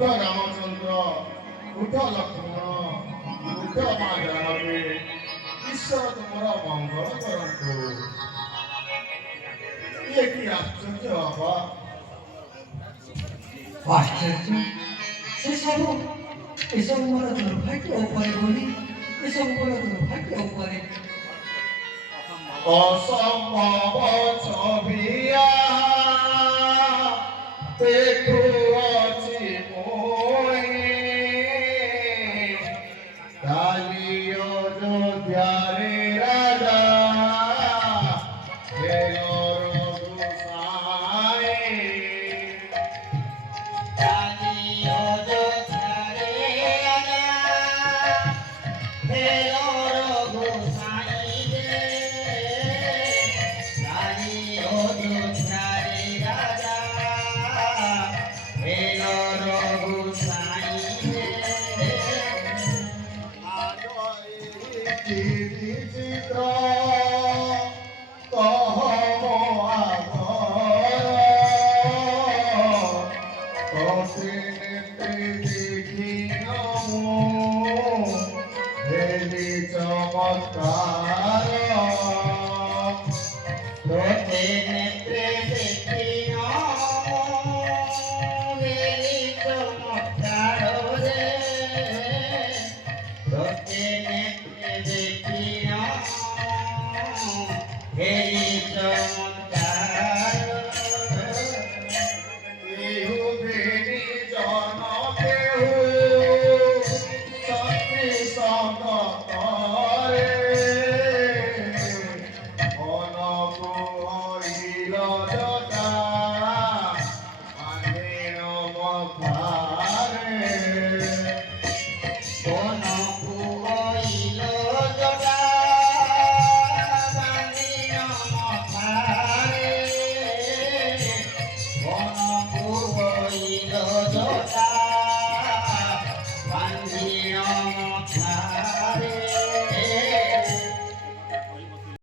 রামচন্দ্র উঠ লক্ষ্মণ উঠ মা জাহ্নবী ঈশ্বর তোমার মঙ্গল করন্তু। ইয়ে কি আশ্চর্য বাবা! আশ্চর্য সেসব এসব বড় দুর্ভাগ্য উপরে বলি এসব বড় দুর্ভাগ্য উপরে অসম্ভব ছবিয়া দেখুছি মই কালি অযোধ্যারে রাজা হেল রঘুসাই। চিত্র কহম আগর কতে নেত্রে দেখি নমো হেলি চমৎকার তোতে নেত্রে দেখি হেলি চমৎকার